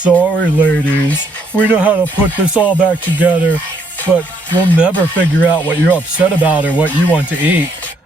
sorry, ladies. We know how to put this all back together, but we'll never figure out what you're upset about or what you want to eat.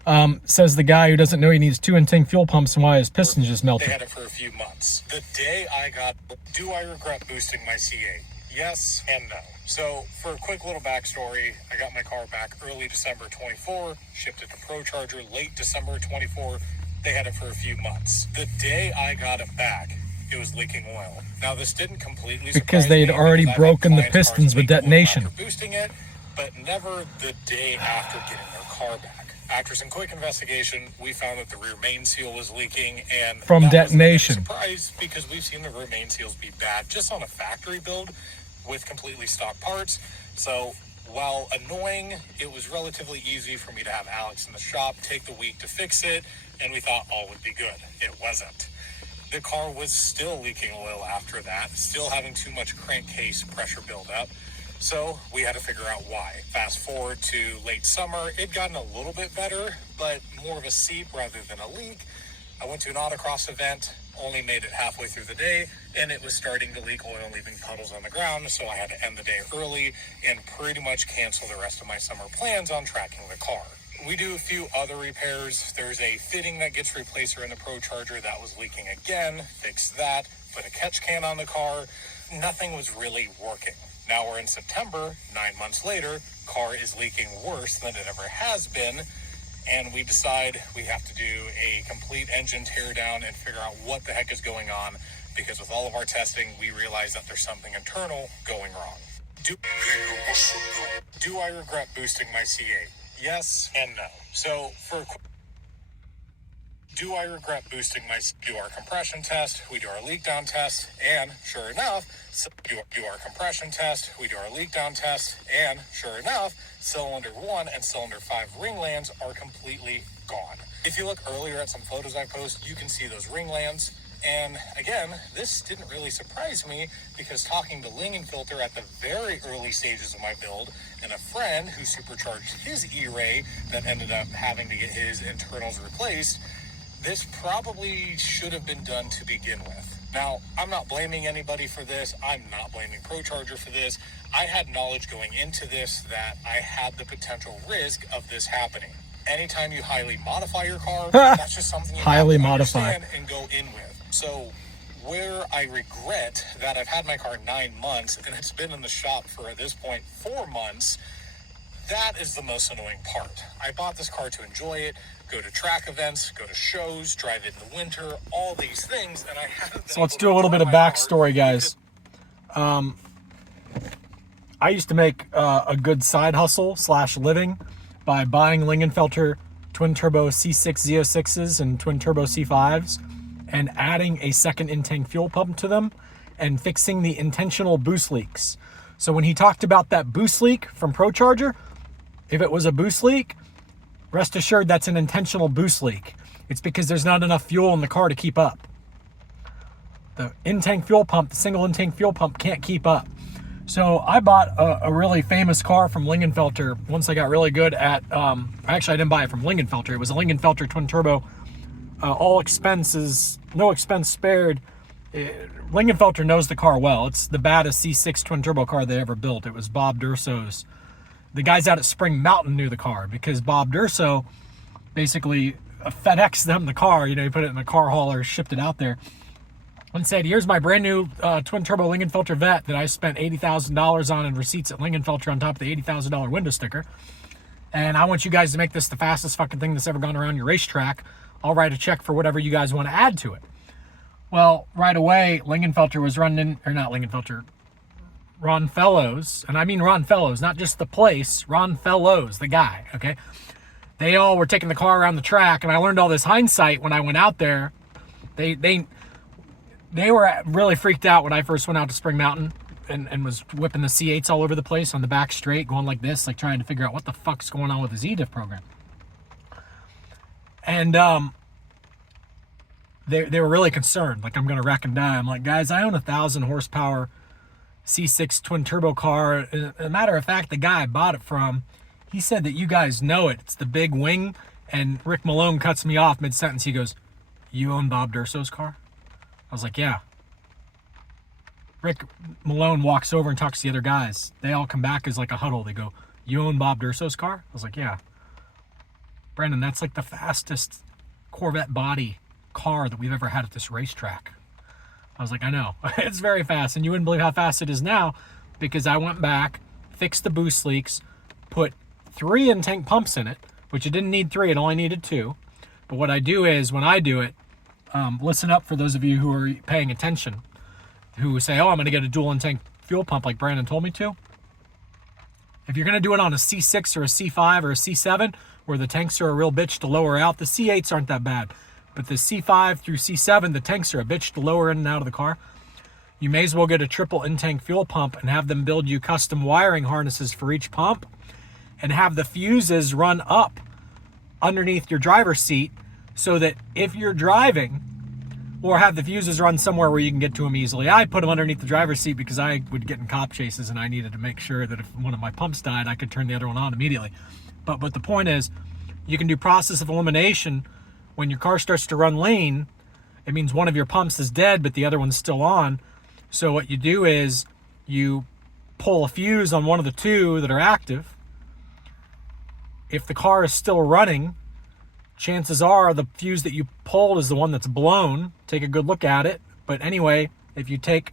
Says the guy who doesn't know he needs 2 intake fuel pumps and why his pistons just melted. They had it for a few months. The day I got, do I regret boosting my C8? Yes and no. So for a quick little backstory, I got my car back early December 24, shipped it to ProCharger late December 24. They had it for a few months. The day I got it back, it was leaking oil. Now this didn't completely because they had already broken the pistons with detonation. After boosting it, but never the day after getting their car back. After some quick investigation, we found that the rear main seal was leaking, and from detonation. Surprise, because we've seen the rear main seals be bad just on a factory build with completely stock parts. So while annoying, it was relatively easy for me to have Alex in the shop take the week to fix it, and we thought all would be good. It wasn't. The car was still leaking oil after that, still having too much crankcase pressure buildup. So we had to figure out why. Fast forward to late summer, it'd gotten a little bit better, but more of a seep rather than a leak. I went to an autocross event, only made it halfway through the day, and it was starting to leak oil, leaving puddles on the ground, so I had to end the day early and pretty much cancel the rest of my summer plans on tracking the car. We do a few other repairs. There's a fitting that gets replacer in the ProCharger that was leaking again, fixed that, put a catch can on the car. Nothing was really working. Now we're in September, 9 months later, car is leaking worse than it ever has been, and we decide we have to do a complete engine teardown and figure out what the heck is going on, because with all of our testing, we realize that there's something internal going wrong. Do I regret boosting my C8? Yes and no. So do I regret boosting my, do our compression test, we do our leak down test, and sure enough, do our compression test, we do our leak down test, and sure enough, cylinder 1 and cylinder 5 ring lands are completely gone. If you look earlier at some photos I post, you can see those ring lands. And again, this didn't really surprise me, because talking to Lingenfelter at the very early stages of my build, and a friend who supercharged his E-Ray that ended up having to get his internals replaced, this probably should have been done to begin with. Now, I'm not blaming anybody for this. I'm not blaming ProCharger for this. I had knowledge going into this that I had the potential risk of this happening. Anytime you highly modify your car, that's just something you highly have to modify understand and go in with. So where I regret that I've had my car 9 months and it's been in the shop for, at this point, 4 months, that is the most annoying part. I bought this car to enjoy it, go to track events, go to shows, drive it in the winter, all these things, and I haven't been So let's do a little bit of backstory, guys. I used to make a good side hustle / living by buying Lingenfelter twin turbo C6 Z06s and twin turbo C5s and adding a second intake fuel pump to them and fixing the intentional boost leaks. So when he talked about that boost leak from ProCharger, if it was a boost leak, rest assured that's an intentional boost leak. It's because there's not enough fuel in the car to keep up. The in-tank fuel pump, the single in-tank fuel pump can't keep up. So I bought a really famous car from Lingenfelter once I got really good at, actually I didn't buy it from Lingenfelter. It was a Lingenfelter twin turbo, all expenses, no expense spared. Lingenfelter knows the car well. It's the baddest C6 twin turbo car they ever built. It was Bob Durso's. The guys out at Spring Mountain knew the car because Bob Durso basically FedExed them the car. You know, he put it in a car hauler, shipped it out there, and said, here's my brand new twin turbo Lingenfelter Vet that I spent $80,000 on in receipts at Lingenfelter on top of the $80,000 window sticker. And I want you guys to make this the fastest fucking thing that's ever gone around your racetrack. I'll write a check for whatever you guys want to add to it. Well, right away, Lingenfelter was running, or not Lingenfelter, Ron Fellows, and I mean Ron Fellows, not just the place, Ron Fellows, the guy, okay? They all were taking the car around the track, and I learned all this hindsight when I went out there. They were really freaked out when I first went out to Spring Mountain and was whipping the C8s all over the place on the back straight, going like this, like trying to figure out what the fuck's going on with his EDIF program. And they were really concerned, like I'm going to wreck and die. I'm like, guys, I own a 1,000 horsepower C6 twin turbo car. As a matter of fact, the guy I bought it from, he said that you guys know it. It's the big wing. And Rick Malone cuts me off mid-sentence. He goes, you own Bob Durso's car? I was like, yeah. Rick Malone walks over and talks to the other guys. They all come back as like a huddle. They go, "You own Bob Durso's car?" I was like, "Yeah." "Brandon, that's like the fastest Corvette body car that we've ever had at this racetrack." I was like, "I know." It's very fast. And you wouldn't believe how fast it is now, because I went back, fixed the boost leaks, put 3 in-tank pumps in it, which it didn't need 3. It only needed 2. But what I do is, when I do it, listen up for those of you who are paying attention, who say, "Oh, I'm going to get a dual in-tank fuel pump like Brandon told me to." If you're going to do it on a C6 or a C5 or a C7, where the tanks are a real bitch to lower out, the C8s aren't that bad. But the C5 through C7, the tanks are a bitch to lower in and out of the car. You may as well get a triple in-tank fuel pump and have them build you custom wiring harnesses for each pump, and have the fuses run up underneath your driver's seat, so that if you're driving, or have the fuses run somewhere where you can get to them easily. I put them underneath the driver's seat because I would get in cop chases and I needed to make sure that if one of my pumps died, I could turn the other one on immediately. But the point is, you can do process of elimination. When your car starts to run lean, it means one of your pumps is dead, but the other one's still on. So what you do is you pull a fuse on one of the 2 that are active. If the car is still running, chances are the fuse that you pulled is the one that's blown. Take a good look at it. But anyway, if you take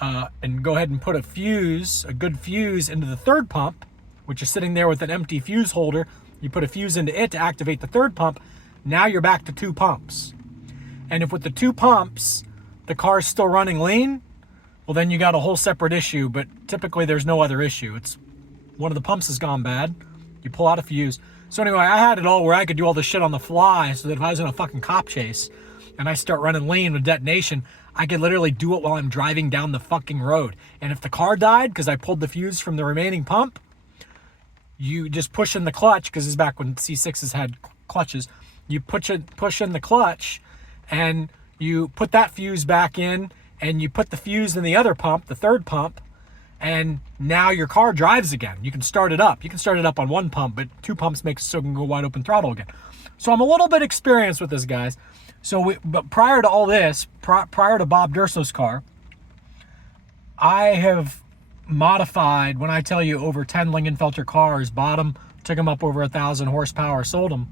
and go ahead and put a good fuse into the 3rd pump, which is sitting there with an empty fuse holder, you put a fuse into it to activate the 3rd pump. Now you're back to 2 pumps. And if with the 2 pumps, the car is still running lean, well, then you got a whole separate issue. But typically there's no other issue. It's one of the pumps has gone bad. You pull out a fuse. So anyway, I had it all where I could do all this shit on the fly, so that if I was in a fucking cop chase and I start running lean with detonation, I could literally do it while I'm driving down the fucking road. And if the car died because I pulled the fuse from the remaining pump, you just push in the clutch, because this is back when C6s had clutches. You push in the clutch, and you put that fuse back in, and you put the fuse in the other pump, the 3rd pump, and now your car drives again. You can start it up. You can start it up on 1 pump, but 2 pumps makes it so it can go wide open throttle again. So I'm a little bit experienced with this, guys. But prior to all this, prior to Bob Durso's car, I have modified, when I tell you over 10 Lingenfelter cars, bought them, took them up over 1,000 horsepower, sold them.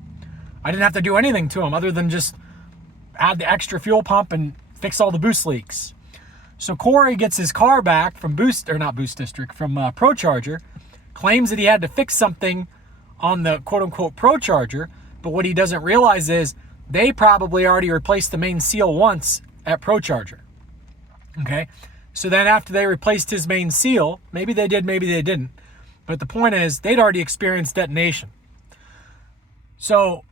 I didn't have to do anything to them other than just add the extra fuel pump and fix all the boost leaks. So Corey gets his car back from from ProCharger, claims that he had to fix something on the quote-unquote ProCharger, but what he doesn't realize is they probably already replaced the main seal once at ProCharger. Okay? So then after they replaced his main seal, maybe they did, maybe they didn't, but the point is they'd already experienced detonation. So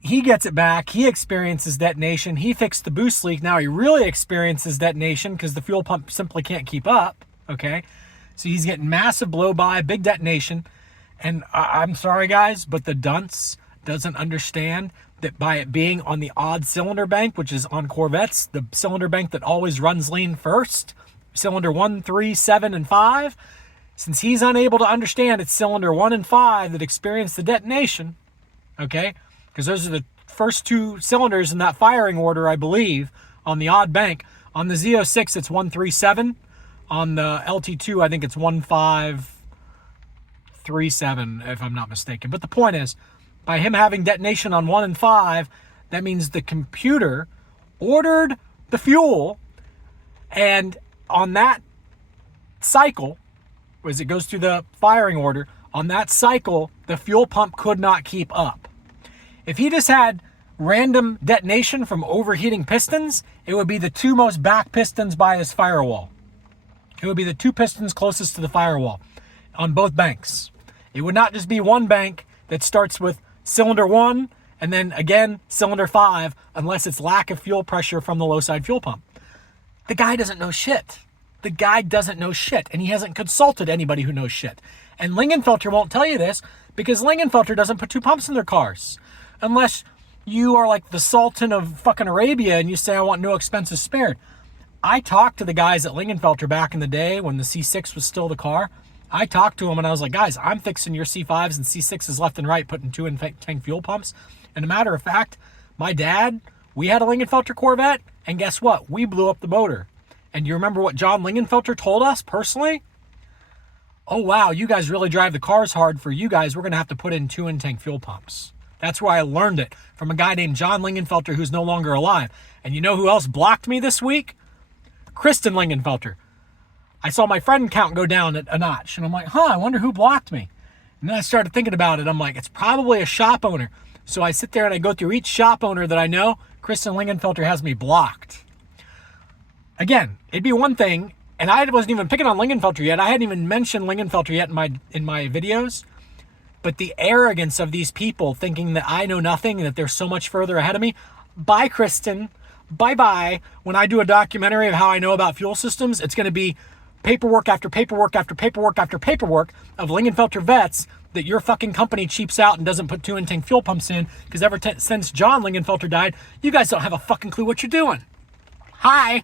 he gets it back. He experiences detonation. He fixed the boost leak. Now he really experiences detonation because the fuel pump simply can't keep up. Okay. So he's getting massive blow-by, big detonation. And I'm sorry, guys, but the dunce doesn't understand that by it being on the odd cylinder bank, which is on Corvettes, the cylinder bank that always runs lean first, cylinder 1, 3, 7, and 5, since he's unable to understand it's cylinder 1 and 5 that experience the detonation, okay? Because those are the first 2 cylinders in that firing order, I believe, on the odd bank. On the Z06, it's 137. On the LT2, I think it's 1537, if I'm not mistaken. But the point is, by him having detonation on 1 and 5, that means the computer ordered the fuel, and on that cycle, as it goes through the firing order, on that cycle, the fuel pump could not keep up. If he just had random detonation from overheating pistons, it would be the 2 most back pistons by his firewall. It would be the 2 pistons closest to the firewall on both banks. It would not just be one bank that starts with cylinder 1 and then again cylinder 5, unless it's lack of fuel pressure from the low side fuel pump. The guy doesn't know shit. The guy doesn't know shit, and he hasn't consulted anybody who knows shit. And Lingenfelter won't tell you this because Lingenfelter doesn't put 2 pumps in their cars. Unless you are like the Sultan of fucking Arabia and you say, I want no expenses spared. I talked to the guys at Lingenfelter back in the day when the C6 was still the car. I talked to them and I was like, guys, I'm fixing your C5s and C6s left and right, putting 2 in-tank fuel pumps. And a matter of fact, my dad, we had a Lingenfelter Corvette, and guess what? We blew up the motor. And you remember what John Lingenfelter told us personally? Oh, wow, you guys really drive the cars hard. For you guys, we're going to have to put in 2-in-tank fuel pumps. That's where I learned it, from a guy named John Lingenfelter, who's no longer alive. And you know who else blocked me this week? Kristen Lingenfelter. I saw my friend count go down a notch, and I'm like, I wonder who blocked me. And then I started thinking about it. I'm like, it's probably a shop owner. So I sit there and I go through each shop owner that I know. Kristen Lingenfelter has me blocked. Again, it'd be one thing, and I wasn't even picking on Lingenfelter yet. I hadn't even mentioned Lingenfelter yet in my videos. But the arrogance of these people thinking that I know nothing and that they're so much further ahead of me. Bye, Kristen. Bye-bye. When I do a documentary of how I know about fuel systems, it's going to be paperwork after paperwork after paperwork after paperwork of Lingenfelter vets that your fucking company cheaps out and doesn't put 2-in-tank fuel pumps in, because since John Lingenfelter died, you guys don't have a fucking clue what you're doing. Hi.